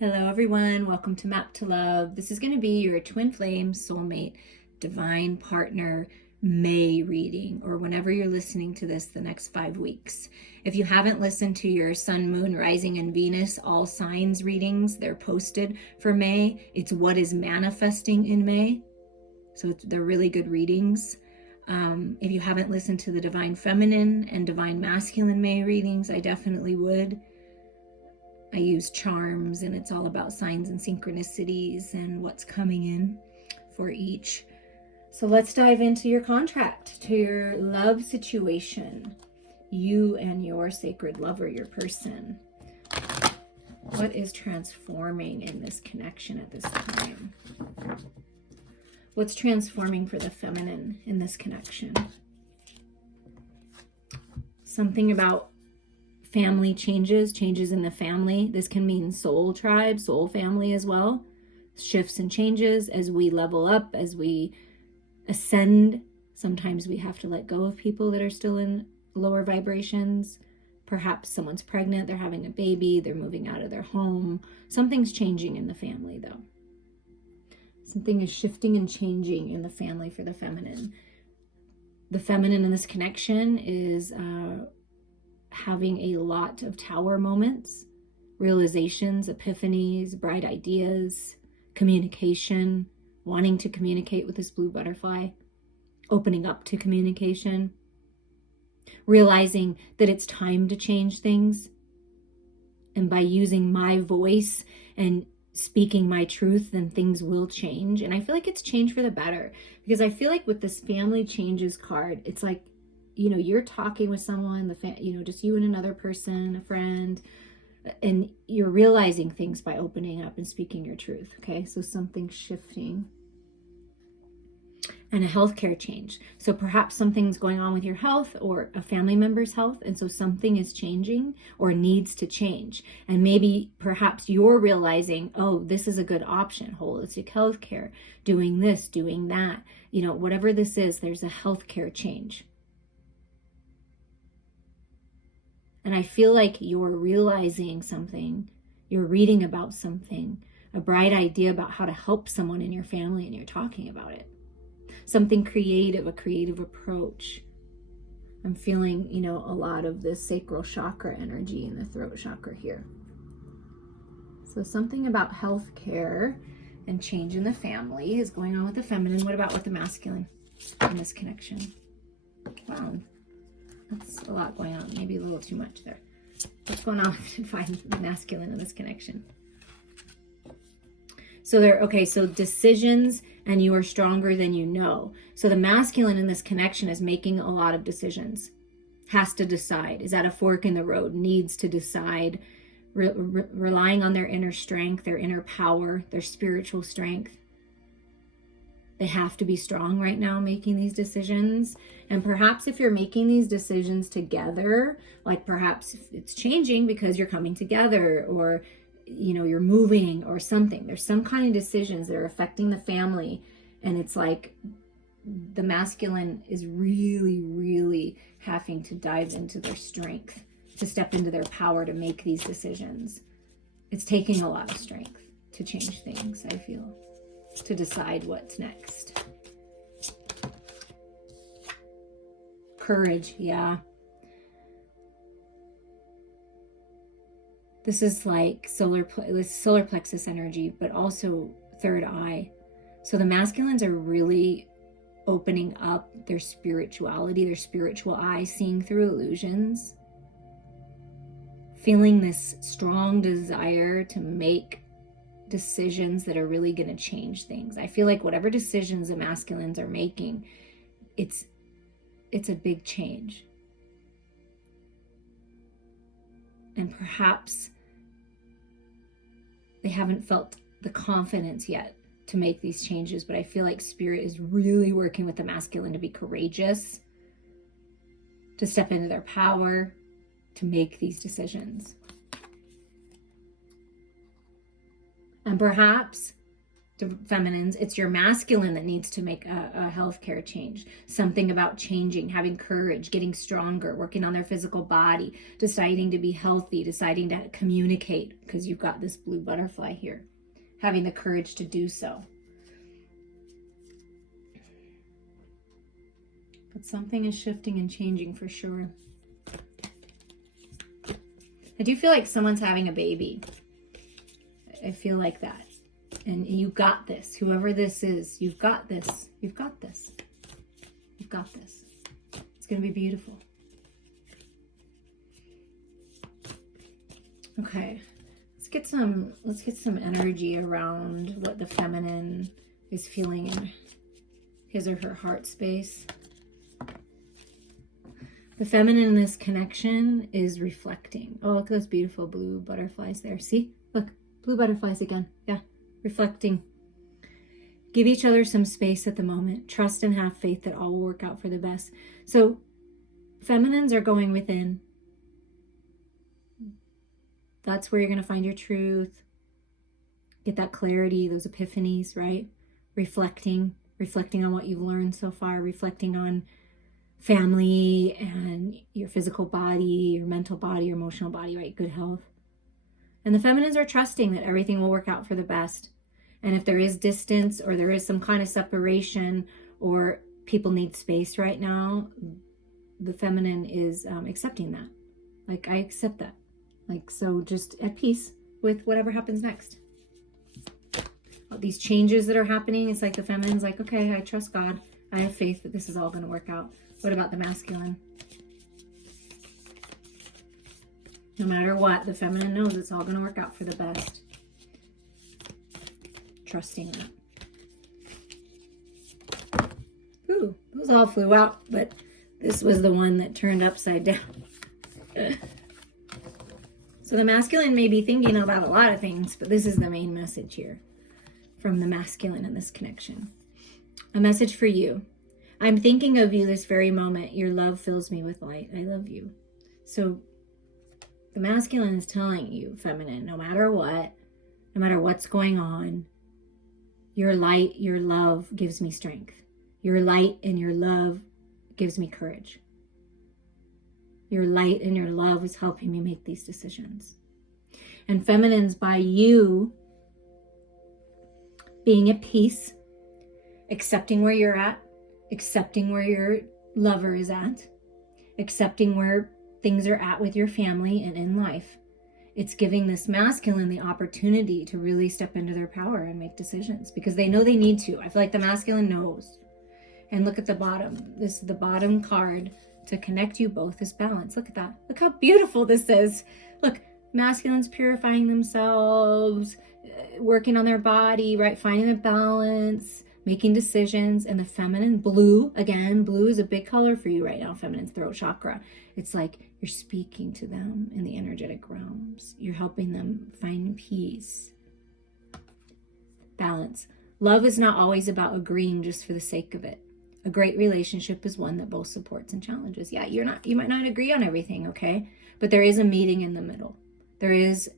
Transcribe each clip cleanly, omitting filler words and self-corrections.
Hello everyone, welcome to Map to Love. This is going to be your Twin Flame Soulmate Divine Partner May reading, or whenever you're listening to this the next 5 weeks. If you haven't listened to your Sun, Moon, Rising, and Venus all signs readings, they're posted for May. It's what is manifesting in May. So they're really good readings. If you haven't listened to the Divine Feminine and Divine Masculine May readings, I definitely would. I use charms, and it's all about signs and synchronicities and what's coming in for each. So let's dive into your contract, to your love situation, you and your sacred lover, your person. What is transforming in this connection at this time? What's transforming for the feminine in this connection? Something about family changes in the family. This can mean soul tribe, soul family as well. Shifts and changes as we level up, as we ascend. Sometimes we have to let go of people that are still in lower vibrations. Perhaps someone's pregnant, they're having a baby, they're moving out of their home. Something's changing in the family though. Something is shifting and changing in the family for the feminine. The feminine in this connection is having a lot of tower moments, realizations, epiphanies, bright ideas, communication, wanting to communicate with this blue butterfly, opening up to communication, realizing that it's time to change things. And by using my voice and speaking my truth, then things will change. And I feel like it's changed for the better, because I feel like with this family changes card, it's like, you know, you're talking with someone, just you and another person, a friend, and you're realizing things by opening up and speaking your truth. Okay, so something's shifting. And a healthcare change. So perhaps something's going on with your health or a family member's health, and so something is changing or needs to change. And maybe perhaps you're realizing, oh, this is a good option, holistic healthcare, doing this, doing that, whatever this is, there's a healthcare change. And I feel like you're realizing something, you're reading about something, a bright idea about how to help someone in your family, and you're talking about it. Something creative, a creative approach. I'm feeling, a lot of this sacral chakra energy in the throat chakra here. So something about healthcare and change in the family is going on with the feminine. What about with the masculine in this connection? Wow. That's a lot going on. Maybe a little too much there. What's going on with the masculine in this connection? So so decisions, and you are stronger than you know. So the masculine in this connection is making a lot of decisions. Has to decide. Is at a fork in the road. Needs to decide. Relying on their inner strength, their inner power, their spiritual strength. They have to be strong right now making these decisions. And perhaps if you're making these decisions together, like perhaps it's changing because you're coming together, or you're moving or something. There's some kind of decisions that are affecting the family, and it's like the masculine is really, really having to dive into their strength, to step into their power to make these decisions. It's taking a lot of strength to change things, I feel. To decide what's next. Courage, yeah. This is like solar plexus energy, but also third eye. So the masculines are really opening up their spirituality, their spiritual eye, seeing through illusions. Feeling this strong desire to make decisions that are really going to change things. I feel like whatever decisions the masculines are making, it's a big change. And perhaps they haven't felt the confidence yet to make these changes, but I feel like spirit is really working with the masculine to be courageous, to step into their power, to make these decisions. And perhaps feminines, it's your masculine that needs to make a healthcare change. Something about changing, having courage, getting stronger, working on their physical body, deciding to be healthy, deciding to communicate, because you've got this blue butterfly here, having the courage to do so. But something is shifting and changing for sure. I do feel like someone's having a baby. I feel like that. And you got this. Whoever this is, you've got this. You've got this. You've got this. It's going to be beautiful. Okay. Let's get some energy around what the feminine is feeling in his or her heart space. The feminine in this connection is reflecting. Oh, look at those beautiful blue butterflies there. See? Look, blue butterflies again. Yeah. Reflecting. Give each other some space at the moment. Trust and have faith that all will work out for the best. So feminines are going within. That's where you're going to find your truth. Get that clarity, those epiphanies, right? Reflecting on what you've learned so far, reflecting on family and your physical body, your mental body, your emotional body, right? Good health. And the feminines are trusting that everything will work out for the best. And if there is distance or there is some kind of separation or people need space right now, the feminine is accepting that. Like, I accept that. Like, so just at peace with whatever happens next. All these changes that are happening, it's like the feminine's like, okay, I trust God. I have faith that this is all going to work out. What about the masculine? No matter what, the feminine knows it's all going to work out for the best. Trusting that. Ooh, those all flew out, but this was the one that turned upside down. So the masculine may be thinking about a lot of things, but this is the main message here from the masculine in this connection. A message for you. I'm thinking of you this very moment. Your love fills me with light. I love you. So the masculine is telling you, feminine, no matter what's going on, your light, your love gives me strength. Your light and your love gives me courage. Your light and your love is helping me make these decisions. And feminines, by you being at peace, accepting where you're at, accepting where your lover is at, accepting where things are at with your family and in life, it's giving this masculine the opportunity to really step into their power and make decisions because they know they need to. I feel like the masculine knows. And look at the bottom. This is the bottom card to connect you both is balance. Look at that. Look how beautiful this is. Look, masculines purifying themselves, working on their body, right? Finding the balance, making decisions. And the feminine, blue, again, blue is a big color for you right now, feminine throat chakra. It's like you're speaking to them in the energetic realms. You're helping them find peace. Balance. Love is not always about agreeing just for the sake of it. A great relationship is one that both supports and challenges. Yeah, you might not agree on everything, okay? But there is a meeting in the middle. There is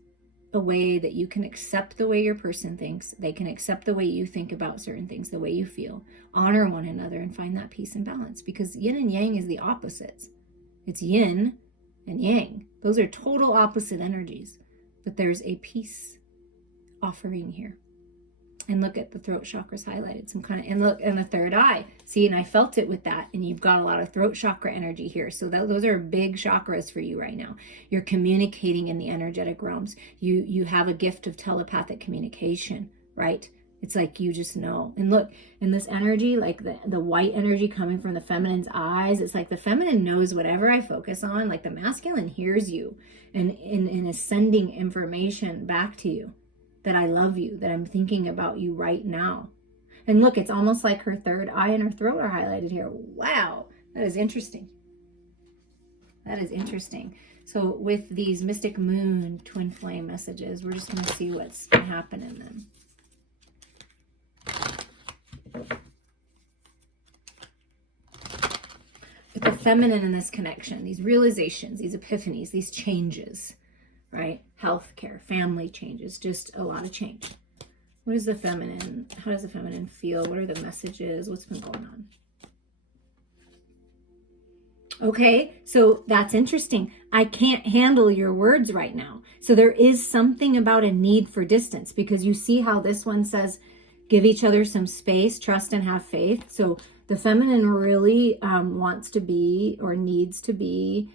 a way that you can accept the way your person thinks. They can accept the way you think about certain things, the way you feel. Honor one another and find that peace and balance because yin and yang is the opposites. It's yin and yang. Those are total opposite energies. But there's a peace offering here. And look at the throat chakras highlighted. And look, and the third eye. See, and I felt it with that. And you've got a lot of throat chakra energy here. So those are big chakras for you right now. You're communicating in the energetic realms. You have a gift of telepathic communication, right? It's like you just know. And look, in this energy, like the white energy coming from the feminine's eyes, it's like the feminine knows whatever I focus on. Like the masculine hears you and is sending information back to you. That I love you, that I'm thinking about you right now. And look, it's almost like her third eye and her throat are highlighted here. Wow, that is interesting. That is interesting. So with these Mystic Moon twin flame messages, we're just going to see what's going to happen in them. With the feminine in this connection, these realizations, these epiphanies, these changes, right? Healthcare, family changes, just a lot of change. What is the feminine? How does the feminine feel? What are the messages? What's been going on? Okay, so that's interesting. I can't handle your words right now. So there is something about a need for distance, because you see how this one says, give each other some space, trust, and have faith. So the feminine really wants to be, or needs to be,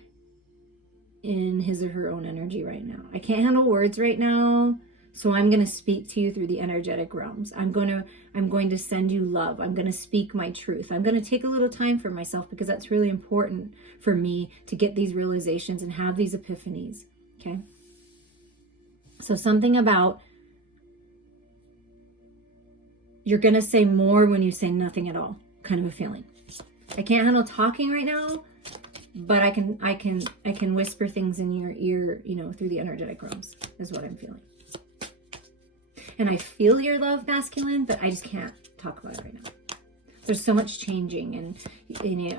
in his or her own energy right now. I can't handle words right now. So I'm going to speak to you through the energetic realms. I'm going to send you love. I'm going to speak my truth. I'm going to take a little time for myself, because that's really important for me to get these realizations and have these epiphanies. Okay. So something about, you're going to say more when you say nothing at all, kind of a feeling. I can't handle talking right now, but I can whisper things in your ear, through the energetic realms is what I'm feeling. And I feel your love, masculine, but I just can't talk about it right now. There's so much changing, and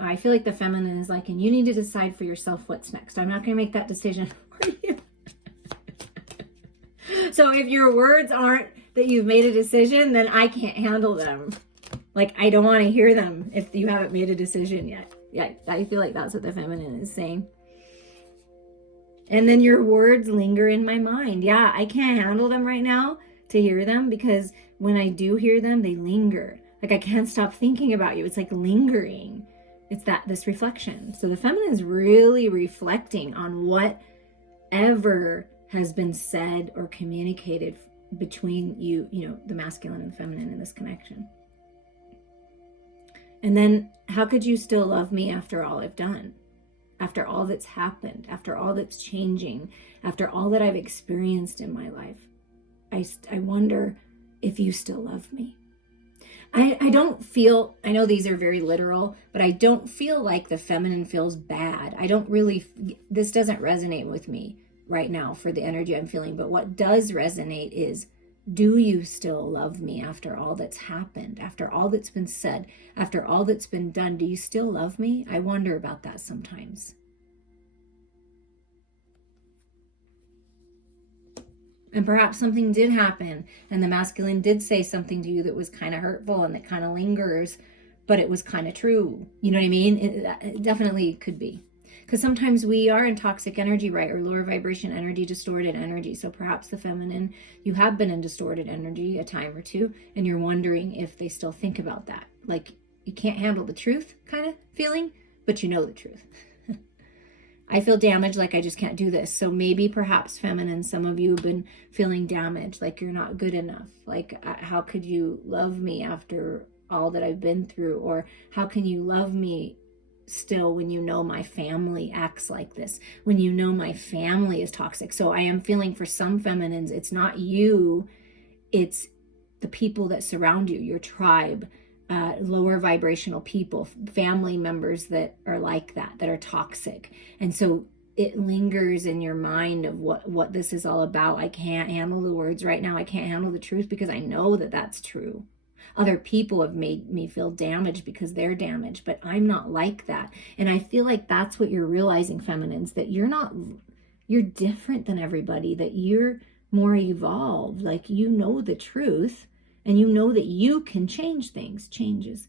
I feel like the feminine is like, and you need to decide for yourself what's next. I'm not going to make that decision for you. So if your words aren't that you've made a decision, then I can't handle them. Like, I don't want to hear them if you haven't made a decision yet. Yeah, I feel like that's what the feminine is saying. And then your words linger in my mind. Yeah, I can't handle them right now to hear them, because when I do hear them, they linger. Like, I can't stop thinking about you. It's like lingering. It's this reflection. So the feminine is really reflecting on whatever has been said or communicated between you, the masculine and feminine in this connection. And then, how could you still love me after all I've done? After all that's happened, after all that's changing, after all that I've experienced in my life? I wonder if you still love me. I don't feel, I know these are very literal, but I don't feel like the feminine feels bad. This doesn't resonate with me right now for the energy I'm feeling. But what does resonate is, do you still love me after all that's happened, after all that's been said, after all that's been done? Do you still love me? I wonder about that sometimes. And perhaps something did happen, and the masculine did say something to you that was kind of hurtful and that kind of lingers, but it was kind of true. You know what I mean? It definitely could be. Because sometimes we are in toxic energy, right? Or lower vibration energy, distorted energy. So perhaps the feminine, you have been in distorted energy a time or two, and you're wondering if they still think about that. Like, you can't handle the truth kind of feeling, but you know the truth. I feel damaged, like I just can't do this. So maybe perhaps feminine, some of you have been feeling damaged, like you're not good enough. Like, how could you love me after all that I've been through? Or how can you love me still when you know my family acts like this, when you know my family is toxic? So I am feeling for some feminines, it's not you, it's the people that surround you, your tribe, lower vibrational people, family members that are like that are toxic. And so it lingers in your mind of what this is all about. I can't handle the words right now. I can't handle the truth, because I know that that's true. Other people have made me feel damaged because they're damaged, but I'm not like that. And I feel like that's what you're realizing, feminines, that you're different than everybody, that you're more evolved. Like, you know the truth, and you know that you can change things. Changes.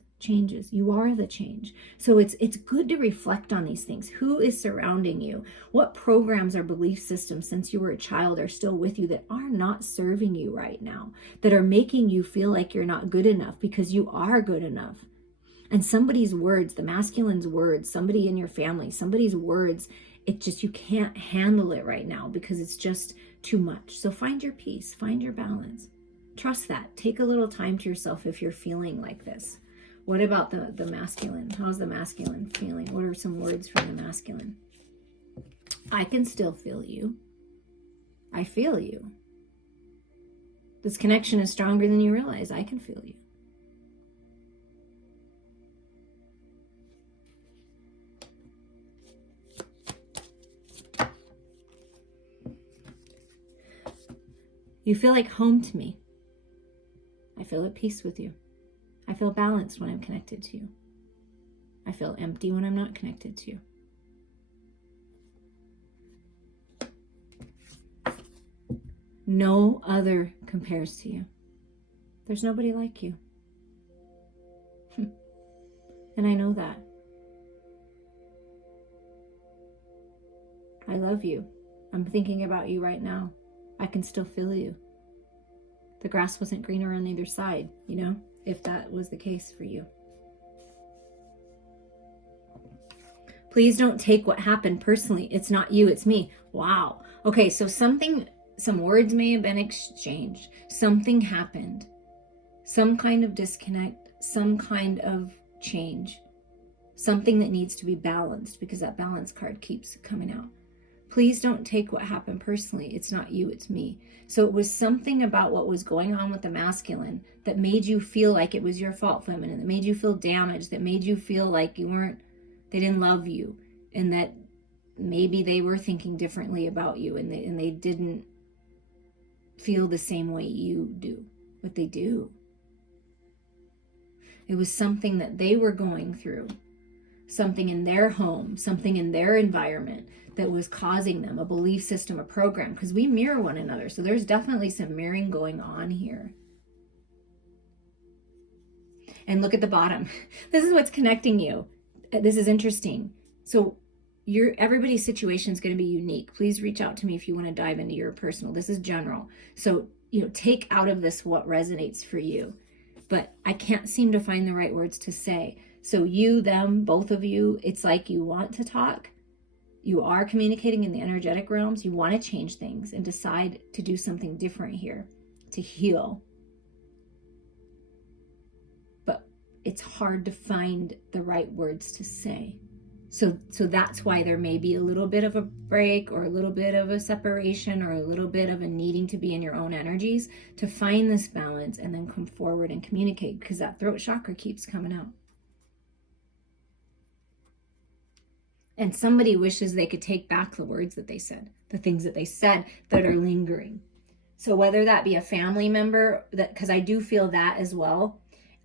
You are the change. So it's good to reflect on these things. Who is surrounding you? What programs or belief systems since you were a child are still with you that are not serving you right now, that are making you feel like you're not good enough, because you are good enough? And somebody's words, the masculine's words, somebody in your family, somebody's words, you can't handle it right now because it's just too much. So find your peace, find your balance. Trust that. Take a little time to yourself if you're feeling like this. What about the masculine? How's the masculine feeling? What are some words from the masculine? I can still feel you. I feel you. This connection is stronger than you realize. I can feel you. You feel like home to me. I feel at peace with you. I feel balanced when I'm connected to you. I feel empty when I'm not connected to you. No other compares to you. There's nobody like you. And I know that. I love you. I'm thinking about you right now. I can still feel you. The grass wasn't greener on either side, you know, if that was the case for you. Please don't take what happened personally. It's not you, it's me. Wow. Okay, so some words may have been exchanged. Something happened. Some kind of disconnect, some kind of change. Something that needs to be balanced, because that balance card keeps coming out. Please don't take what happened personally. It's not you, it's me. So it was something about what was going on with the masculine that made you feel like it was your fault, feminine, that made you feel damaged, that made you feel like they didn't love you, and that maybe they were thinking differently about you, and they didn't feel the same way you do, but they do. It was something that they were going through, something in their home, something in their environment that was causing them, a belief system, a program, because we mirror one another. So there's definitely some mirroring going on here. And look at the bottom. This is what's connecting you. This is interesting. So everybody's situation is going to be unique. Please reach out to me if you want to dive into your personal. This is general. So, take out of this what resonates for you. But I can't seem to find the right words to say. So you, them, both of you, it's like you want to talk. You are communicating in the energetic realms. You want to change things and decide to do something different here, to heal. But it's hard to find the right words to say. So that's why there may be a little bit of a break, or a little bit of a separation, or a little bit of a needing to be in your own energies to find this balance and then come forward and communicate, because that throat chakra keeps coming out. And somebody wishes they could take back the words that they said, the things that they said that are lingering. So whether that be a family member, because I do feel that as well,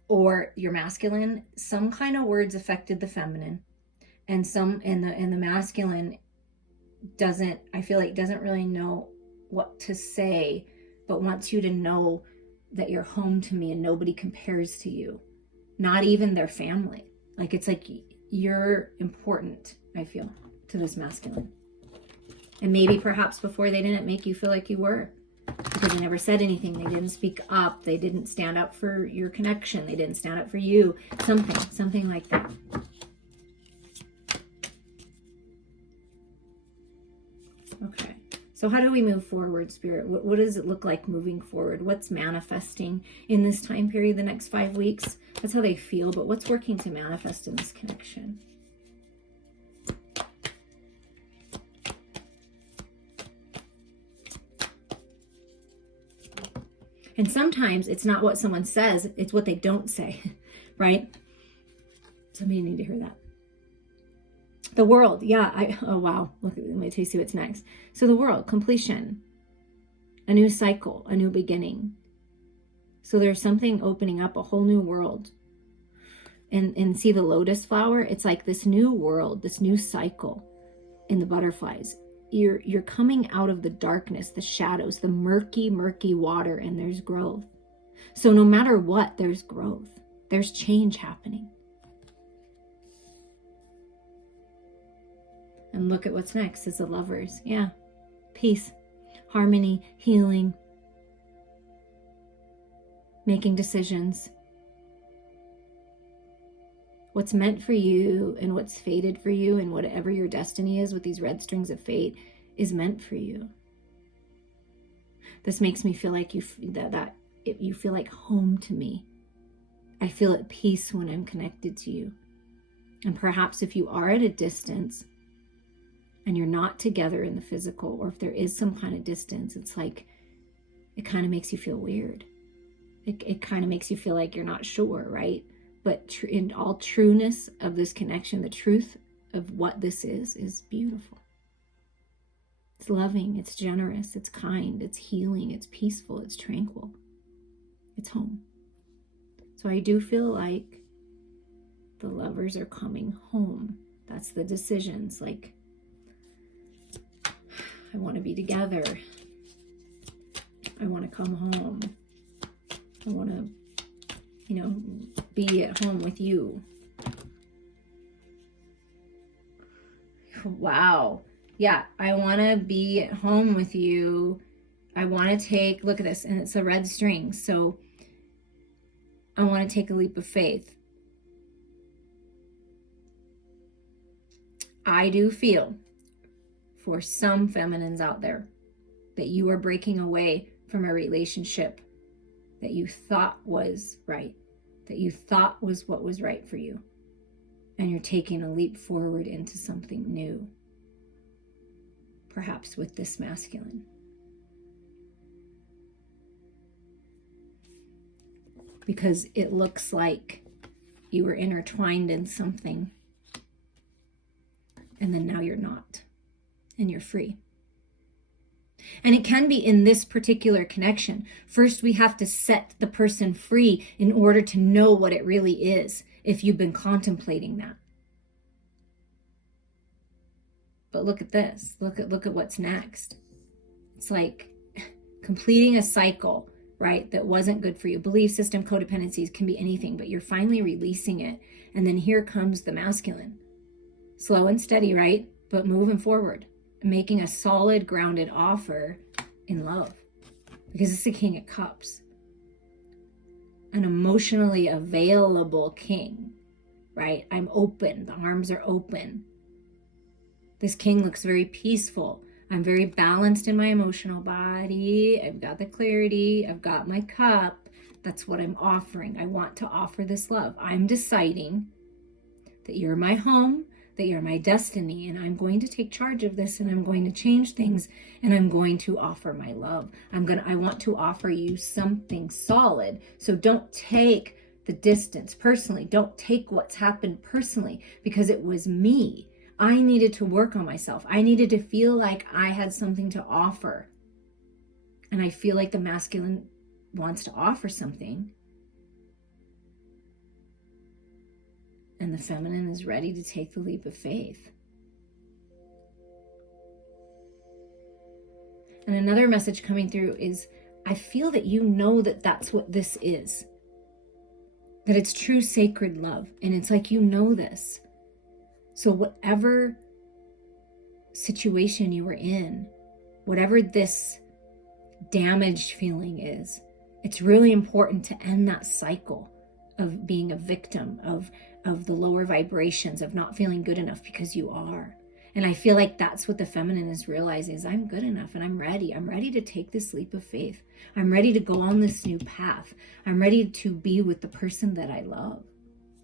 or your masculine, some kind of words affected the feminine, and the masculine doesn't really know what to say, but wants you to know that you're home to me and nobody compares to you, not even their family. Like, it's like you're important, I feel, to this masculine. And maybe perhaps before they didn't make you feel like you were, because they never said anything. They didn't speak up. They didn't stand up for your connection. They didn't stand up for you. Something like that. Okay. So how do we move forward, Spirit? What does it look like moving forward? What's manifesting in this time period, the next 5 weeks? That's how they feel, but what's working to manifest in this connection? And sometimes it's not what someone says, it's what they don't say, right? Somebody need to hear that. The world, yeah, oh wow, let me tell you, see what's next. So the world, completion, a new cycle, a new beginning. So there's something opening up, a whole new world. And see the lotus flower? It's like this new world, this new cycle in the butterflies. You're coming out of the darkness, the shadows, the murky water, and there's growth. So no matter what, there's growth. There's change happening. And look at what's next is the lovers. Yeah. Peace, harmony, healing, making decisions. What's meant for you and what's fated for you, and whatever your destiny is with these red strings of fate, is meant for you. This makes me feel like you feel like home to me. I feel at peace when I'm connected to you. And perhaps if you are at a distance and you're not together in the physical, or if there is some kind of distance, it's like, it kind of makes you feel weird. It kind of makes you feel like you're not sure, right? But in all trueness of this connection, the truth of what this is beautiful. It's loving, it's generous, it's kind, it's healing, it's peaceful, it's tranquil. It's home. So I do feel like the lovers are coming home. That's the decisions, like, I want to be together. I want to come home. I want to be at home with you. Wow. Yeah, I want to be at home with you. I want to take, look at this, and it's a red string. So I want to take a leap of faith. I do feel for some feminines out there that you are breaking away from a relationship that you thought was right, that you thought was what was right for you. And you're taking a leap forward into something new, perhaps with this masculine. Because it looks like you were intertwined in something, and then now you're not, and you're free. And it can be in this particular connection. First, we have to set the person free in order to know what it really is, if you've been contemplating that. But look at this. Look at what's next. It's like completing a cycle, right, that wasn't good for you. Belief system, codependencies, can be anything, but you're finally releasing it. And then here comes the masculine. Slow and steady, right? But moving forward, making a solid, grounded offer in love. Because it's the King of Cups. An emotionally available king, right? I'm open. The arms are open. This king looks very peaceful. I'm very balanced in my emotional body. I've got the clarity. I've got my cup. That's what I'm offering. I want to offer this love. I'm deciding that you're my home, that you're my destiny, and I'm going to take charge of this, and I'm going to change things, and I'm going to offer my love. I want to offer you something solid. So don't take the distance personally. Don't take what's happened personally, because it was me. I needed to work on myself. I needed to feel like I had something to offer. And I feel like the masculine wants to offer something. And the feminine is ready to take the leap of faith. And another message coming through is, I feel that you know that that's what this is. That it's true sacred love. And it's like, you know this. So whatever situation you were in, whatever this damaged feeling is, it's really important to end that cycle of being a victim of the lower vibrations, of not feeling good enough, because you are. And I feel like that's what the feminine is realizing, is I'm good enough and I'm ready. I'm ready to take this leap of faith. I'm ready to go on this new path. I'm ready to be with the person that I love,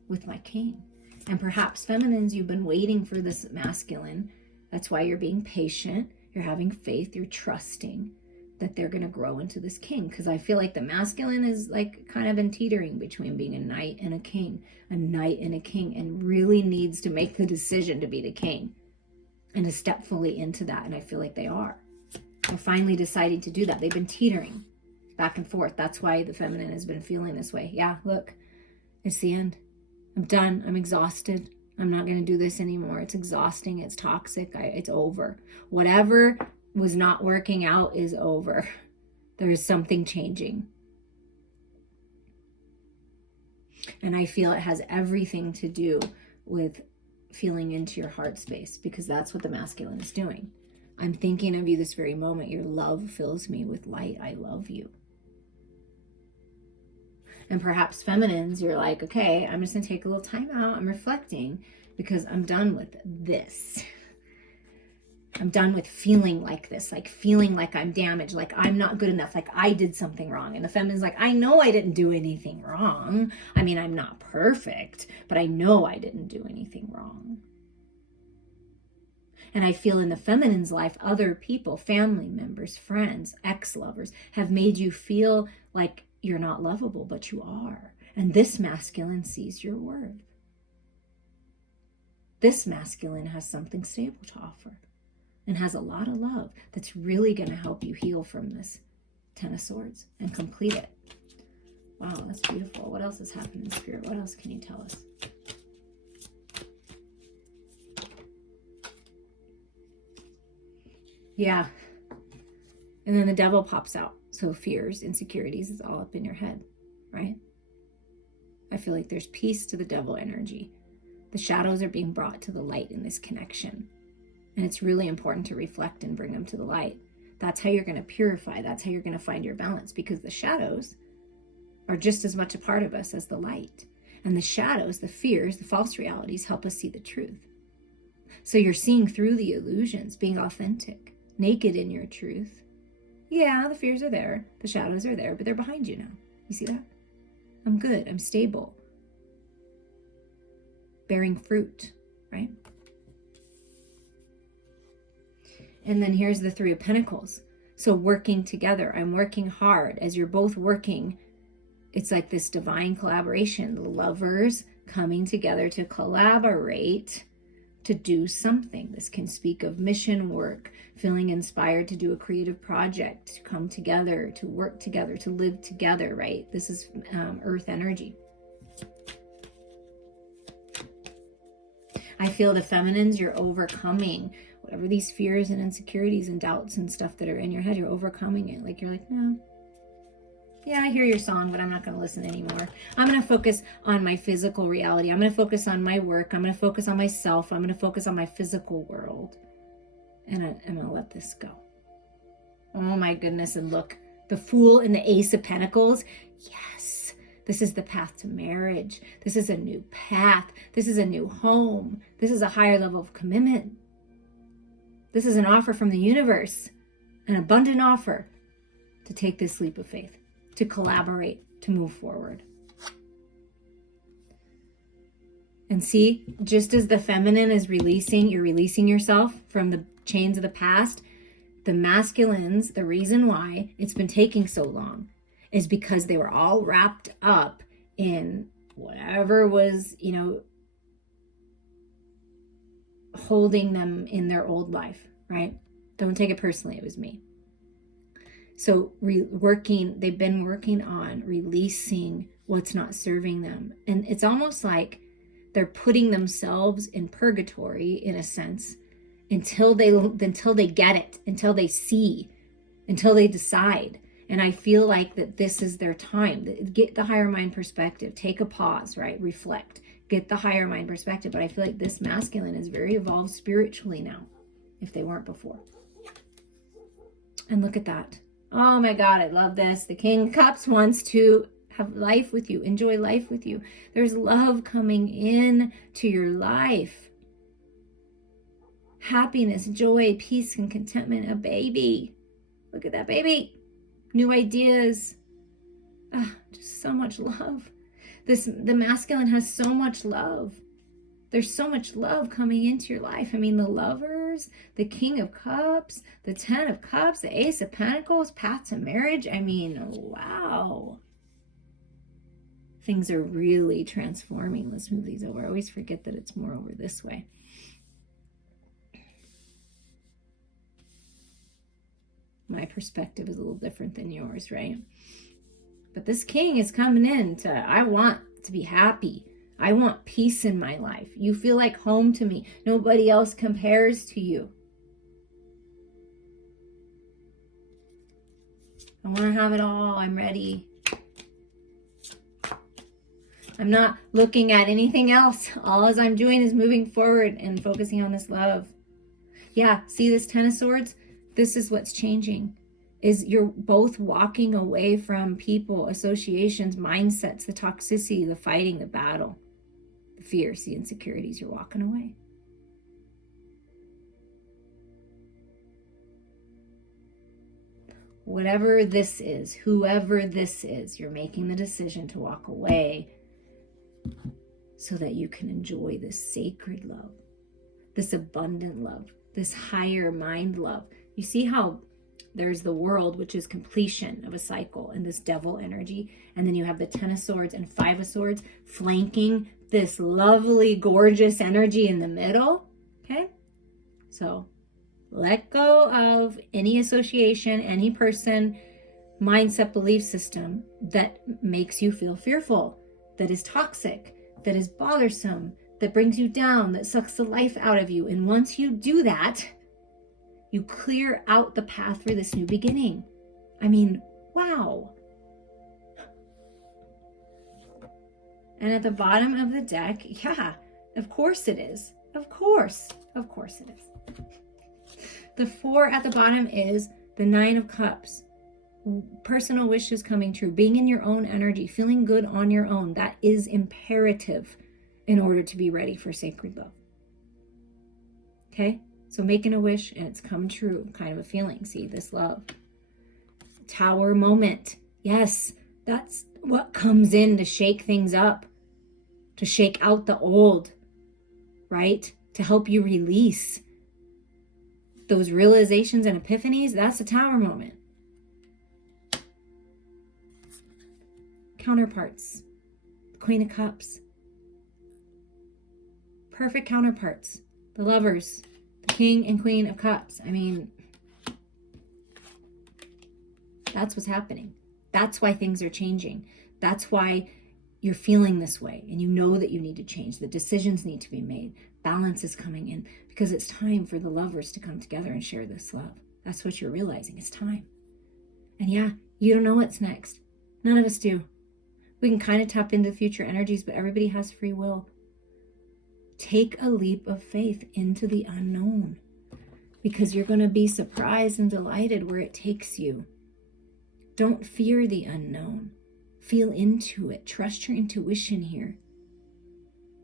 with my king. And perhaps feminines, you've been waiting for this masculine. That's why you're being patient. You're having faith. You're trusting that they're going to grow into this king. Because I feel like the masculine is like kind of been teetering between being a knight and a king, and really needs to make the decision to be the king and to step fully into that. And I feel like they are. They're finally deciding to do that. They've been teetering back and forth. That's why the feminine has been feeling this way. Yeah, look, it's the end. I'm done. I'm exhausted. I'm not going to do this anymore. It's exhausting. It's toxic. It's over. Whatever was not working out is over. There is something changing. And I feel it has everything to do with feeling into your heart space, because that's what the masculine is doing. I'm thinking of you this very moment. Your love fills me with light. I love you. And perhaps feminines, you're like, okay, I'm just going to take a little time out. I'm reflecting because I'm done with this. I'm done with feeling like this, like feeling like I'm damaged, like I'm not good enough, like I did something wrong. And the feminine's like, I know I didn't do anything wrong. I mean, I'm not perfect, but I know I didn't do anything wrong. And I feel in the feminine's life, other people, family members, friends, ex-lovers have made you feel like you're not lovable, but you are. And this masculine sees your worth. This masculine has something stable to offer and has a lot of love that's really going to help you heal from this Ten of Swords and complete it. Wow, that's beautiful. What else has happened in spirit? What else can you tell us? Yeah. And then the devil pops out. So fears, insecurities, it's all up in your head, right? I feel like there's peace to the devil energy. The shadows are being brought to the light in this connection. And it's really important to reflect and bring them to the light. That's how you're going to purify. That's how you're going to find your balance, because the shadows are just as much a part of us as the light. And the shadows, the fears, the false realities help us see the truth. So you're seeing through the illusions, being authentic, naked in your truth. Yeah, the fears are there, the shadows are there, but they're behind you now. You see that? I'm good, I'm stable. Bearing fruit, right? And then here's the Three of Pentacles. So working together, I'm working hard. As you're both working, it's like this divine collaboration, the lovers coming together to collaborate to do something. This can speak of mission work, feeling inspired to do a creative project, to come together, to work together, to live together, right? This is earth energy. I feel the feminines, you're overcoming whatever these fears and insecurities and doubts and stuff that are in your head. You're overcoming it. Like, you're like, no. Yeah, I hear your song, but I'm not going to listen anymore. I'm going to focus on my physical reality. I'm going to focus on my work. I'm going to focus on myself. I'm going to focus on my physical world. And I'm going to let this go. Oh my goodness. And look, the Fool and the Ace of Pentacles. Yes, this is the path to marriage. This is a new path. This is a new home. This is a higher level of commitment. This is an offer from the universe, an abundant offer to take this leap of faith, to collaborate, to move forward. And see, just as the feminine is releasing, you're releasing yourself from the chains of the past, the masculines, the reason why it's been taking so long is because they were all wrapped up in whatever was, holding them in their old life, right? Don't take it personally, it was me. So they've been working on releasing what's not serving them. And it's almost like they're putting themselves in purgatory, in a sense, until they get it, until they see, until they decide. And I feel like that this is their time. Get the higher mind perspective, take a pause, right? Reflect, get the higher mind perspective. But I feel like this masculine is very evolved spiritually now, if they weren't before. And look at that. Oh my God, I love this. The King of Cups wants to have life with you, enjoy life with you. There's love coming in to your life. Happiness, joy, peace, and contentment. A baby. Look at that baby. New ideas. Just so much love. The masculine has so much love. There's so much love coming into your life. I mean, the Lovers, the King of Cups, the Ten of Cups, the Ace of Pentacles, path to marriage. I mean, wow. Things are really transforming. Let's move these over. I always forget that it's more over this way. My perspective is a little different than yours, right? But this King is coming in to, I want to be happy. I want peace in my life. You feel like home to me. Nobody else compares to you. I want to have it all. I'm ready. I'm not looking at anything else. All as I'm doing is moving forward and focusing on this love. Yeah, see this Ten of Swords? This is what's changing. Is you're both walking away from people, associations, mindsets, the toxicity, the fighting, the battle, the fears, the insecurities. You're walking away. Whatever this is, whoever this is, you're making the decision to walk away so that you can enjoy this sacred love, this abundant love, this higher mind love. You see how there's the world, which is completion of a cycle, and this devil energy. And then you have the Ten of Swords and Five of Swords flanking this lovely, gorgeous energy in the middle. Okay? So let go of any association, any person, mindset, belief system that makes you feel fearful, that is toxic, that is bothersome, that brings you down, that sucks the life out of you. And once you do that, you clear out the path for this new beginning. I mean, wow. And at the bottom of the deck, yeah, of course it is. Of course it is. The 4 at the bottom is the 9 of Cups. Personal wishes coming true, being in your own energy, feeling good on your own. That is imperative in order to be ready for sacred love. Okay? So making a wish and it's come true, kind of a feeling. See, this love. Tower moment. Yes, that's what comes in to shake things up, to shake out the old, right? To help you release those realizations and epiphanies. That's a tower moment. Counterparts. The Queen of Cups. Perfect counterparts. The Lovers. The King and Queen of Cups. I mean, that's what's happening. That's why things are changing. That's why you're feeling this way and you know that you need to change. The decisions need to be made. Balance is coming in because it's time for the lovers to come together and share this love. That's what you're realizing. It's time. And yeah, you don't know what's next. None of us do. We can kind of tap into future energies, but everybody has free will. Take a leap of faith into the unknown because you're going to be surprised and delighted where it takes you. Don't fear the unknown. Feel into it. Trust your intuition here.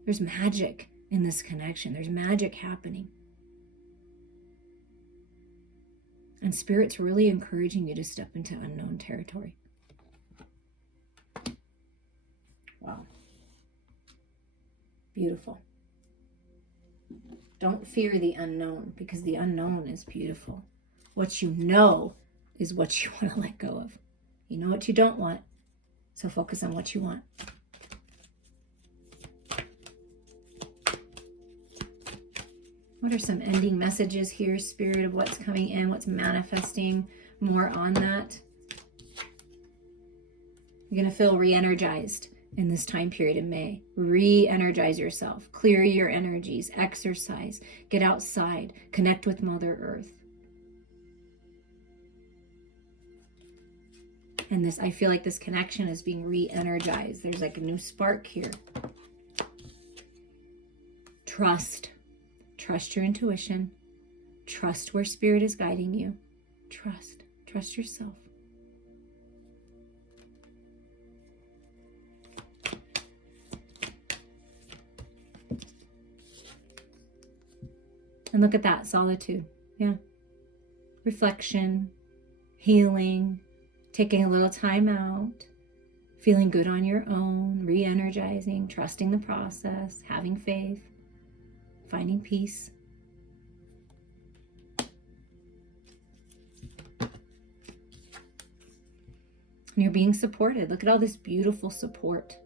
There's magic in this connection. There's magic happening. And Spirit's really encouraging you to step into unknown territory. Wow. Beautiful. Don't fear the unknown because the unknown is beautiful. What you know is what you want to let go of. You know what you don't want, so focus on what you want. What are some ending messages here, Spirit, of what's coming in, what's manifesting? More on that. You're going to feel re-energized in this time period in May. Re-energize yourself. Clear your energies. Exercise. Get outside. Connect with Mother Earth. And this, I feel like this connection is being re-energized. There's like a new spark here. Trust. Trust your intuition. Trust where Spirit is guiding you. Trust. Trust yourself. And look at that, solitude. Yeah. Reflection, healing, taking a little time out, feeling good on your own, re-energizing, trusting the process, having faith, finding peace. And you're being supported. Look at all this beautiful support.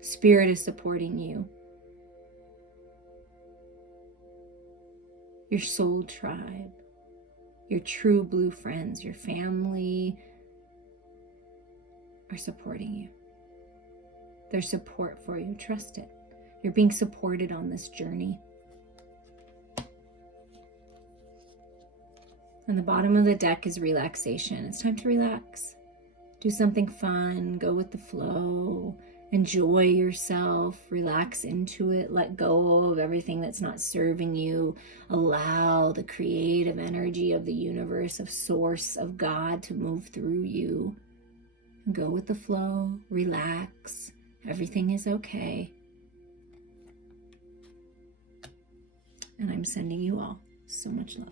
Spirit is supporting you. Your soul tribe, your true blue friends, your family are supporting you. There's support for you. Trust it. You're being supported on this journey. And the bottom of the deck is relaxation. It's time to relax. Do something fun. Go with the flow. Enjoy yourself, relax into it, let go of everything that's not serving you. Allow the creative energy of the universe, of Source, of God to move through you. And go with the flow, relax. Everything is okay. And I'm sending you all so much love.